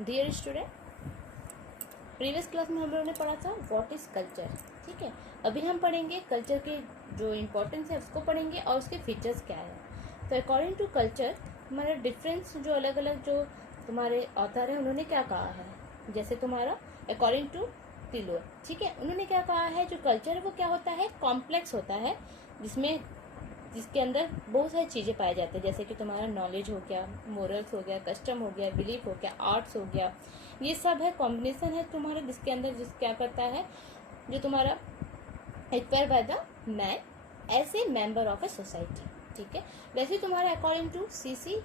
Dear student, previous class में हम लोगों ने पढ़ा था व्हाट इज़ कल्चर। ठीक है, अभी हम पढ़ेंगे कल्चर के जो इम्पोर्टेंस है उसको पढ़ेंगे और उसके फीचर्स क्या है। तो अकॉर्डिंग टू कल्चर हमारा डिफरेंस जो अलग अलग जो तुम्हारे ऑथर हैं उन्होंने क्या कहा है, जैसे तुम्हारा अकॉर्डिंग टू टिलोर, ठीक है, उन्होंने क्या कहा है जो कल्चर है वो क्या होता है, कॉम्प्लेक्स होता है जिसके अंदर बहुत सारी चीज़ें पाई जाती है, जैसे कि तुम्हारा नॉलेज हो गया, मोरल्स हो गया, कस्टम हो गया, बिलीफ हो गया, आर्ट्स हो गया, ये सब है कॉम्बिनेशन है तुम्हारा जिसके अंदर जिस क्या करता है जो तुम्हारा acquire by the man as a member of a society. ठीक है, वैसे तुम्हारा अकॉर्डिंग टू सीसी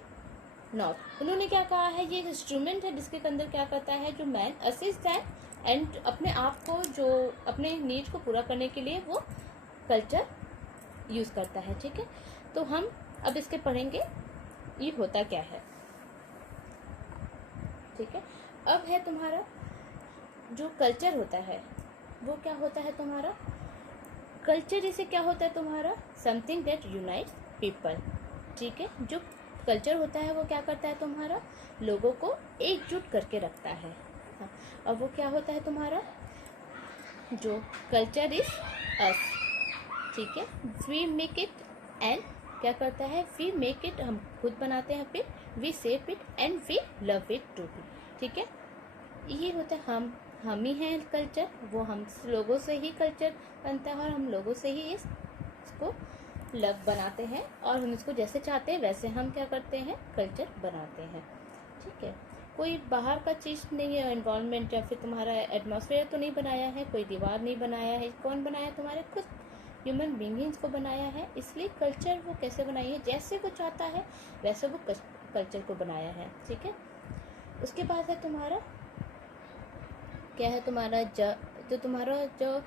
नॉर्थ उन्होंने क्या कहा है, ये इंस्ट्रूमेंट है जिसके अंदर क्या करता है जो मैन असिस्ट है एंड अपने आप को जो अपने नीड को पूरा करने के लिए वो कल्चर यूज करता है। ठीक है, तो हम अब इसके पढ़ेंगे ये होता क्या है। ठीक है, अब है तुम्हारा जो कल्चर होता है वो क्या होता है तुम्हारा, कल्चर जैसे क्या होता है तुम्हारा समथिंग दैट यूनाइट्स पीपल। ठीक है, जो कल्चर होता है वो क्या करता है तुम्हारा लोगों को एकजुट करके रखता है। हाँ, अब वो क्या होता है तुम्हारा जो कल्चर इज अस। ठीक है, वी मेक इट एंड क्या करता है वी मेक इट, हम खुद बनाते हैं, फिर we shape it and we love it to be. ठीक है, ये होता है हम ही हैं कल्चर, वो हम लोगों से ही कल्चर बनता है और हम लोगों से ही इसको लव बनाते हैं और हम इसको जैसे चाहते हैं वैसे हम क्या करते हैं कल्चर बनाते हैं। ठीक है, कोई बाहर का चीज़ नहीं है, एनवायरनमेंट या फिर तुम्हारा एटमॉस्फेयर तो नहीं बनाया है, कोई दीवार नहीं बनाया है, कौन बनाया तुम्हारे खुद ह्यूमन बींग इसको बनाया है। इसलिए कल्चर वो कैसे बनाई है, जैसे वो चाहता है वैसे वो कल्चर को बनाया है। ठीक है, उसके बाद है तुम्हारा क्या है तुम्हारा जो तुम्हारा जो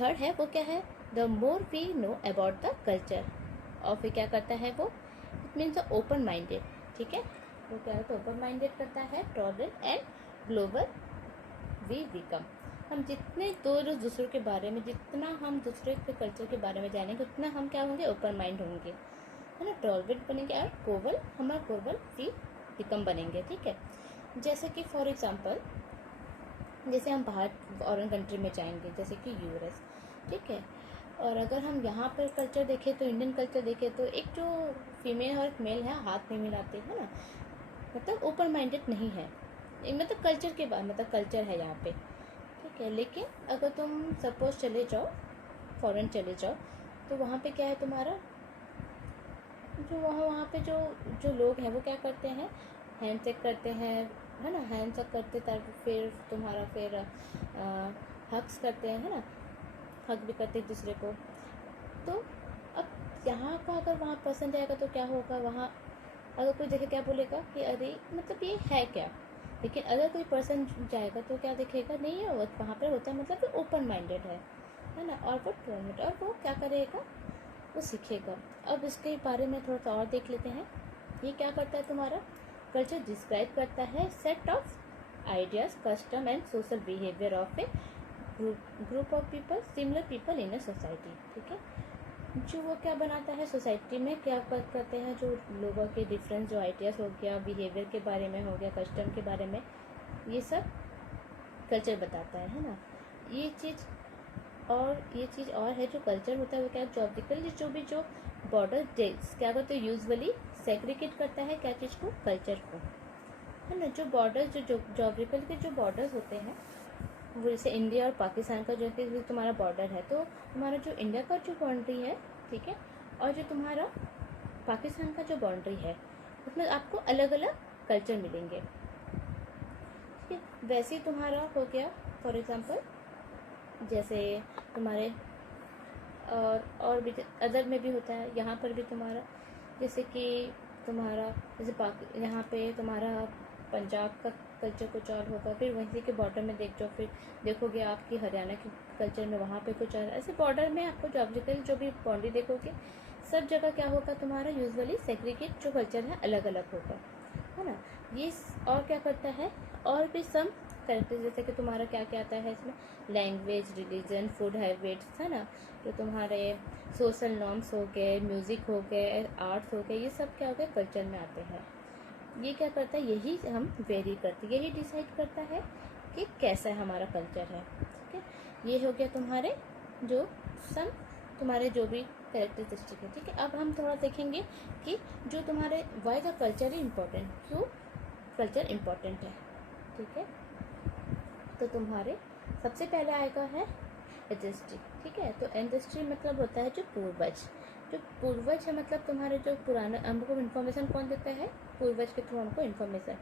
थर्ड है वो क्या है, the more we know about the culture, और फिर क्या करता है वो इट मीन्स ओपन माइंडेड। ठीक है, वो क्या है तो ओपन माइंडेड करता है, tolerant and global we become. हम जितने दूसरों के बारे में जितना हम दूसरे के कल्चर के बारे में जानेंगे उतना हम क्या होंगे ओपन माइंड होंगे, है ना, टॉलरेंट बनेंगे और ग्लोबल वी बिकम बनेंगे। ठीक है, जैसे कि फॉर एग्जाम्पल जैसे हम बाहर फॉरेन कंट्री में जाएंगे जैसे कि यूएस। ठीक है, और अगर हम यहाँ पर कल्चर देखें तो इंडियन कल्चर देखें तो एक जो फीमेल और एक मेल है हाथ नहीं मिलाते है ना, मतलब ओपन माइंडेड नहीं है, मतलब कल्चर के बाद मतलब कल्चर है यहाँ पे। ठीक है, लेकिन अगर तुम सपोज चले जाओ फॉरेन चले जाओ तो वहाँ पे क्या है तुम्हारा जो वहाँ पे जो लोग हैं वो क्या करते हैं हैंड चेक करते हैं, है ना, हैंड चेक करते फिर तुम्हारा फिर हग्स करते हैं, है ना, हग भी करते एक दूसरे को। तो अब यहाँ का अगर वहाँ पसंद आएगा तो क्या होगा, वहाँ अगर कोई देखे क्या बोलेगा कि अरे मतलब ये है क्या, लेकिन अगर कोई पर्सन जाएगा तो क्या देखेगा नहीं है वहाँ पर होता है मतलब ओपन माइंडेड है ना, और वो टॉलरेंट और वो क्या करेगा वो सीखेगा। अब इसके बारे में थोड़ा सा और देख लेते हैं, ये क्या करता है तुम्हारा कल्चर डिस्क्राइब करता है set of ideas custom and social behaviour of A group of people similar people in A society. ठीक है, जो वो क्या बनाता है सोसाइटी में क्या करते हैं जो लोगों के डिफरेंस जो आइडियाज हो गया, बिहेवियर के बारे में हो गया, कस्टम के बारे में, ये सब कल्चर बताता है ना। ये चीज़ और है जो कल्चर होता है वो क्या जॉग्राफिकली जो बॉर्डर क्या करते हैं यूजुअली सेग्रीगेट करता है क्या चीज़ को कल्चर को, है ना, जो बॉर्डर जो जॉग्राफिकल के जो बॉर्डर्स होते हैं वो जैसे इंडिया और पाकिस्तान का जो है तुम्हारा बॉर्डर है, तो तुम्हारा जो इंडिया का जो बाउंड्री है, ठीक है, और जो तुम्हारा पाकिस्तान का जो बाउंड्री है उसमें आपको अलग अलग कल्चर मिलेंगे। ठीक है, वैसे ही तुम्हारा हो गया फॉर एग्जांपल जैसे तुम्हारे और भी अदर में भी होता है, यहाँ पर भी तुम्हारा जैसे कि तुम्हारा जैसे यहाँ पे तुम्हारा पंजाब का कल्चर कुछ और होगा, फिर वहीं के बॉर्डर में फिर देखोगे आपकी हरियाणा के कल्चर में वहाँ पे कुछ और, ऐसे बॉर्डर में आपको जॉग्राफिकल जो भी बाउंड्री देखोगे सब जगह क्या होगा तुम्हारा यूजुअली सेग्रीगेट जो कल्चर है अलग अलग होगा, है ना। ये और क्या करता है और भी सम कैरेक्टर जैसे कि तुम्हारा क्या क्या आता है इसमें लैंग्वेज, रिलीजन, फूड हैबिट्स, है ना, जो तुम्हारे सोशल नॉर्म्स हो गए, म्यूज़िक हो गए, आर्ट्स हो गए, ये सब क्या हो गए कल्चर में आते हैं। ये क्या करता है, यही हम वेरी करते हैं, यही डिसाइड करता है कि कैसा हमारा कल्चर है। ठीक है, ये हो गया तुम्हारे जो तुम्हारे जो भी कैरेक्टरिस्टिक है। ठीक है, अब हम थोड़ा देखेंगे कि जो तुम्हारे why the culture is important, क्यों कल्चर इम्पोर्टेंट है। ठीक है, तो तुम्हारे सबसे पहले आएगा है एंसेस्ट्री। ठीक है, तो एंसेस्ट्री मतलब होता है जो पूर्वज, जो पूर्वज है मतलब तुम्हारे जो पुराना हमको इन्फॉर्मेशन कौन देता है, पूर्वज के थ्रू हमको इन्फॉर्मेशन।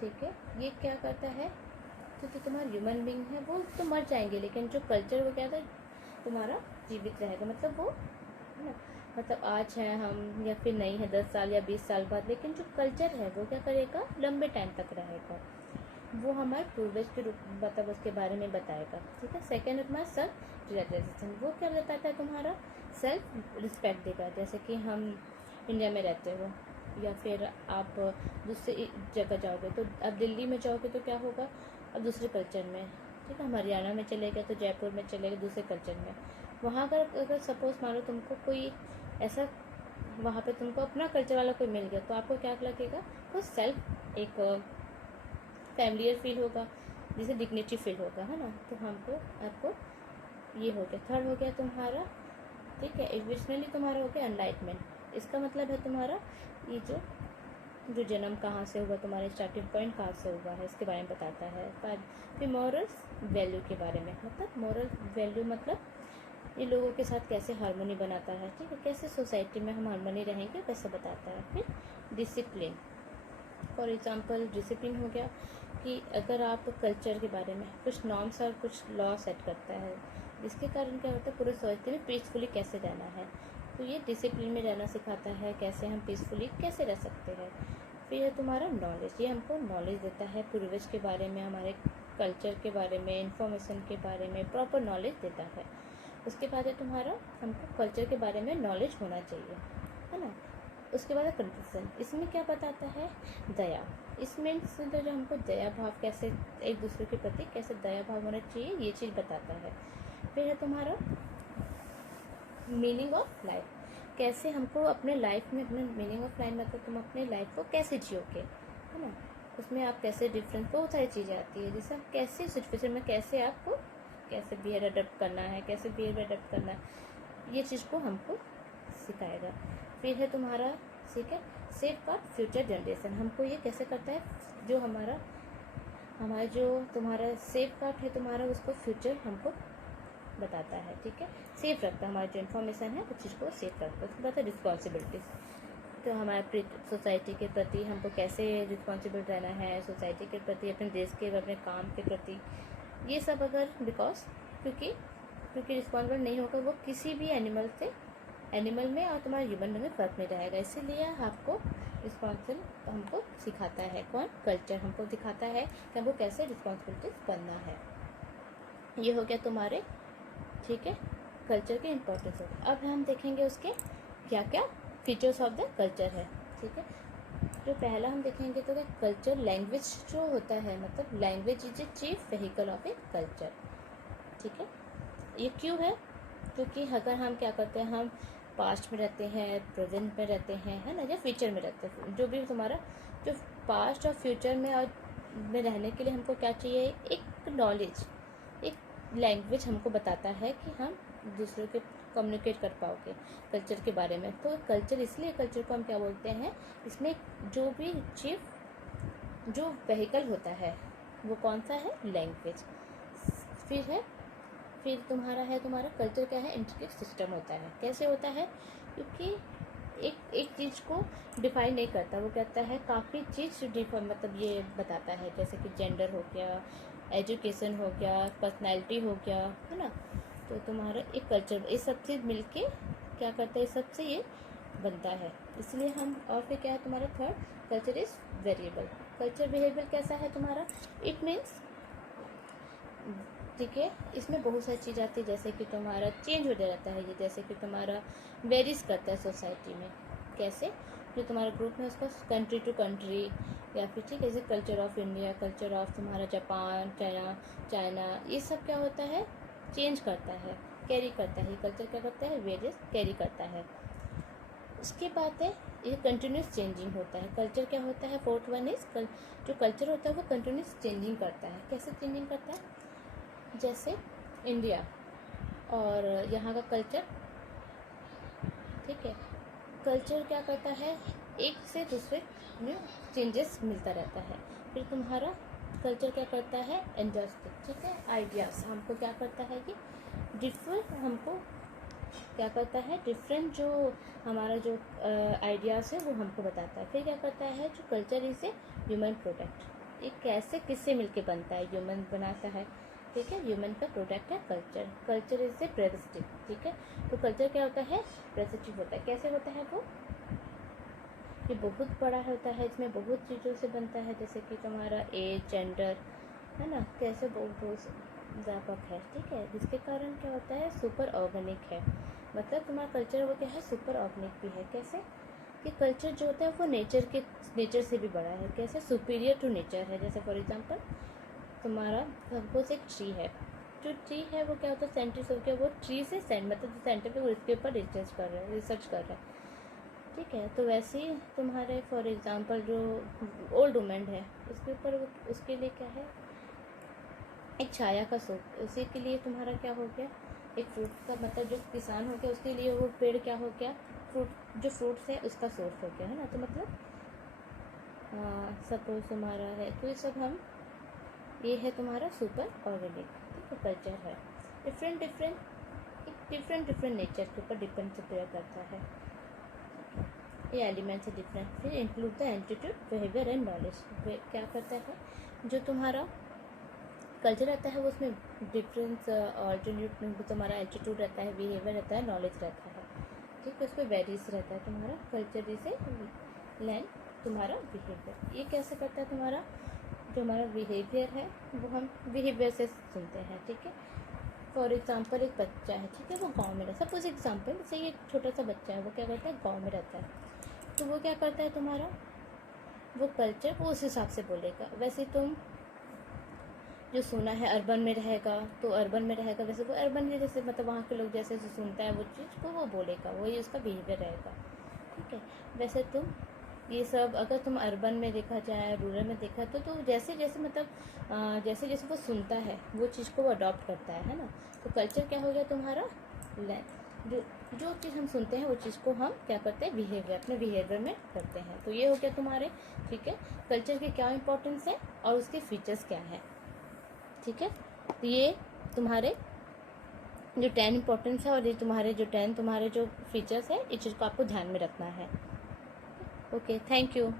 ठीक है, ये क्या करता है, जो तुम्हारा ह्यूमन बींग है वो तो मर जाएंगे, लेकिन जो कल्चर वो क्या था तुम्हारा जीवित रहेगा, मतलब वो है ना, मतलब आज है हम या फिर नहीं है 10 साल या 20 साल बाद, लेकिन जो कल्चर है वो क्या करेगा, लंबे टाइम तक रहेगा, वो हमारे पूर्वज के रूप मतलब उसके बारे में बताएगा। ठीक है, सेकेंड है तुम्हारा सेल्फ रियलाइजेशन, वो क्या बताता है, तुम्हारा सेल्फ रिस्पेक्ट देगा। जैसे कि हम इंडिया में रहते हो या फिर आप दूसरी जगह जाओगे, तो अब दिल्ली में जाओगे तो क्या होगा, अब दूसरे कल्चर में। ठीक है, हम हरियाणा में चले गए तो जयपुर में चले गए दूसरे कल्चर में, वहाँ अगर सपोज मानो तुमको कोई ऐसा वहाँ पे तुमको अपना कल्चर वाला कोई मिल गया, तो आपको क्या लगेगा, वो सेल्फ एक फैमिलियर फील होगा, जिसे डिग्निटी फील होगा, है ना। तो हमको आपको ये हो गया। थर्ड हो गया तुम्हारा, ठीक है, एविजनली तुम्हारा हो गया एनलाइटमेंट। इसका मतलब है तुम्हारा ये जो जन्म कहाँ से हुआ, तुम्हारे स्टार्टिंग पॉइंट कहाँ से हुआ है, इसके बारे में बताता है। फिर मॉरल्स वैल्यू के बारे में, मतलब मॉरल वैल्यू मतलब ये लोगों के साथ कैसे हार्मोनी बनाता है। ठीक है, कैसे सोसाइटी में हम हार्मोनी रहेंगे वैसे बताता है। फिर डिसिप्लिन, फॉर एग्जांपल डिसिप्लिन हो गया कि अगर आप कल्चर के बारे में कुछ नॉर्म्स और कुछ लॉ सेट करता है, जिसके कारण क्या होता है पूरे सोसाइटी में पीसफुली कैसे रहना है, तो ये डिसिप्लिन में रहना सिखाता है, कैसे हम पीसफुली कैसे रह सकते हैं। फिर है तुम्हारा नॉलेज, ये हमको नॉलेज देता है पूर्वज के बारे में, हमारे कल्चर के बारे में, इंफॉर्मेशन के बारे में प्रॉपर नॉलेज देता है। उसके बाद है तुम्हारा हमको कल्चर के बारे में नॉलेज होना चाहिए, है ना। उसके बाद है कंपैशन, इसमें क्या बताता है, दया। इसमें जो हमको दया भाव कैसे एक दूसरे के प्रति कैसे दया भाव होना चाहिए, ये चीज़ बताता है। फिर है तुम्हारा मीनिंग ऑफ लाइफ, कैसे हमको अपने लाइफ में, अपने मीनिंग ऑफ लाइफ मतलब तुम अपने लाइफ को कैसे जियोगे, है ना। उसमें आप कैसे डिफरेंस, बहुत सारी चीज़ें आती है, जैसे आप कैसे सिचुएशन में कैसे आपको कैसे बिहेव अडप्ट करना है, कैसे बिहेव अडप्ट करना है, ये चीज़ को हमको सिखाएगा। फिर है तुम्हारा, ठीक है, सेफ गार्ड फ्यूचर जनरेशन, हमको ये कैसे करता है, जो हमारा जो तुम्हारा सेफ गार्ड है तुम्हारा, उसको फ्यूचर हमको बताता है। ठीक है, सेफ रखता है, हमारी जो इन्फॉर्मेशन है उस चीज़ को सेफ रखता है। उसके बाद है रिस्पॉन्सिबिलिटीज़, तो हमारे सोसाइटी के प्रति हमको कैसे रिस्पॉन्सिबल रहना है, सोसाइटी के प्रति, अपने देश के, अपने काम के प्रति, ये सब अगर क्योंकि रिस्पॉन्सिबल नहीं होगा वो किसी भी एनिमल में और तुम्हारे ह्यूमन में फ़र्क नहीं रहेगा। इसीलिए आपको रिस्पॉन्सिबल हमको सिखाता है, कौन, कल्चर हमको दिखाता है कि हमको कैसे रिस्पॉन्सिबिलिटीज करना है। ये हो गया तुम्हारे, ठीक है, कल्चर के इम्पोर्टेंस हो गया। अब हम देखेंगे उसके क्या क्या फीचर्स ऑफ द कल्चर है। ठीक है, जो पहला हम देखेंगे तो कल्चर, लैंग्वेज जो होता है, मतलब language is a chief vehicle of a culture. ठीक है, ये क्यों है, क्योंकि अगर हम क्या करते हैं, हम पास्ट में रहते हैं, प्रेजेंट में रहते हैं, है ना, या फ्यूचर में रहते हैं, जो भी तुम्हारा जो पास्ट और फ्यूचर में और में रहने के लिए हमको क्या चाहिए, एक नॉलेज, एक लैंग्वेज हमको बताता है कि हम दूसरों के कम्युनिकेट कर पाओगे कल्चर के बारे में। तो कल्चर, इसलिए कल्चर को हम क्या बोलते हैं, इसमें जो भी चीफ जो व्हीकल होता है वो कौन सा है, लैंग्वेज। फिर तुम्हारा कल्चर क्या है, इंट्रिकेट सिस्टम होता है। कैसे होता है, क्योंकि एक चीज़ को डिफाइन नहीं करता, वो कहता है काफ़ी चीज़ मतलब ये बताता है, जैसे कि जेंडर हो गया, एजुकेशन हो गया, पर्सनैलिटी हो गया, है ना। तो तुम्हारा एक कल्चर, ये सब चीज़ मिलके क्या करता है, सबसे ये बनता है। इसलिए हम, और फिर क्या है तुम्हारा third, culture is variable. Culture behaviour कैसा है तुम्हारा, इट मीन्स, ठीक है, इसमें बहुत सारी चीज़ आती है, जैसे कि तुम्हारा चेंज हो जाता है ये, जैसे कि तुम्हारा वेरीज करता है सोसाइटी में, कैसे, जो तुम्हारा ग्रुप में उसका कंट्री टू कंट्री, या फिर ठीक है, जैसे culture of India, culture of तुम्हारा जापान, चाइना, ये सब क्या होता है, चेंज करता है, कैरी करता है, कल्चर क्या करता है, वेरियस कैरी करता है। उसके बाद है ये कंटिन्यूस चेंजिंग होता है। कल्चर क्या होता है, फोर्थ वन इज जो कल्चर होता है वो कंटिन्यूस चेंजिंग करता है। कैसे चेंजिंग करता है, जैसे इंडिया और यहाँ का कल्चर, ठीक है, कल्चर क्या करता है, एक से दूसरे में चेंजेस मिलता रहता है। फिर तुम्हारा कल्चर क्या करता है, एडजस्ट, ठीक है, आइडियाज़ हमको क्या करता है कि डिफरेंट, हमको क्या करता है, डिफरेंट जो हमारा जो आइडियाज़ है वो हमको बताता है। फिर क्या करता है, जो culture is a human product, ये कैसे किससे मिलके बनता है, ह्यूमन बनाता है, ठीक है, ह्यूमन का प्रोडक्ट है कल्चर। कल्चर इज ए प्रेजेंटिव, ठीक है, तो कल्चर क्या होता है, प्रेजेंटिव होता है। कैसे होता है वो, ये बहुत बड़ा होता है, इसमें बहुत चीज़ों से बनता है, जैसे कि तुम्हारा एज, जेंडर, है ना, कैसे बहुत व्यापक है, ठीक है। जिसके कारण क्या होता है, सुपर ऑर्गेनिक है, मतलब तुम्हारा कल्चर वो क्या है, सुपर ऑर्गेनिक भी है। कैसे कि कल्चर जो होता है वो नेचर से भी बड़ा है। कैसे, सुपीरियर टू नेचर है। जैसे फॉर एग्जांपल तुम्हारा सपोज एक ट्री है, जो ट्री है वो क्या होता है, साइंटिस्ट हो गया, वो ट्री से मतलब साइंटिफिक उसके ऊपर रिसर्च कर रहा है, ठीक है। तो वैसे ही तुम्हारे फॉर एग्जांपल जो ओल्ड वुमेन है, उसके ऊपर उसके लिए क्या है, एक छाया का सोच, उसी के लिए तुम्हारा क्या हो गया, एक फ्रूट का, मतलब जो किसान हो गया उसके लिए वो पेड़ क्या हो गया, जो फ्रूट्स है उसका सोर्स हो गया, है ना। तो मतलब सपोज तुम्हारा है, तो ये सब हम, ये है तुम्हारा सुपर ऑर्गेनिक, ठीक है, कल्चर है। डिफरेंट नेचर के ऊपर डिपेंड करता है, ये एलिमेंट्स है डिफरेंट। फिर include the attitude, behaviour and knowledge, क्या करता है, जो तुम्हारा कल्चर रहता है वो उसमें डिफरेंस और जो तुम्हारा एटीट्यूड रहता है, बिहेवियर रहता है, नॉलेज रहता है, ठीक है, उसमें वेरीज रहता है तुम्हारा कल्चर जैसे लैंड, तुम्हारा बिहेवियर। ये कैसे करता है, तुम्हारा जो हमारा बिहेवियर है वो हम बिहेवियर से सुनते हैं, ठीक है। फॉर एग्जांपल एक बच्चा है, ठीक है, वो गांव में रहता है, सपोज एग्जांपल जैसे एक छोटा सा बच्चा है, वो क्या करता है, गांव में रहता है, तो वो क्या करता है, तुम्हारा वो कल्चर वो उस हिसाब से बोलेगा। वैसे तुम जो सुना है अर्बन में रहेगा तो अर्बन में रहेगा, वैसे वो अर्बन के जैसे, मतलब वहाँ के लोग जैसे जो सुनता है वो चीज़ को वो बोलेगा, वही उसका बिहेवियर रहेगा, ठीक है। वैसे तुम ये सब अगर तुम अर्बन में देखा जाए, रूरल में देखा तो जैसे जैसे मतलब जैसे जैसे वो सुनता है वो चीज़ को वो अडॉप्ट करता है ना। तो कल्चर क्या हो गया तुम्हारा, जो चीज़ हम सुनते हैं वो चीज़ को हम क्या करते हैं, बिहेवियर, अपने बिहेवियर में करते हैं। तो ये हो गया तुम्हारे, ठीक है, कल्चर की क्या इंपॉर्टेंस है और उसके फीचर्स क्या है, ठीक है। तो ये तुम्हारे जो 10 इंपॉर्टेंस है और ये तुम्हारे जो 10 तुम्हारे जो फीचर्स है, इस चीज़ को आपको ध्यान में रखना है। Okay, thank you.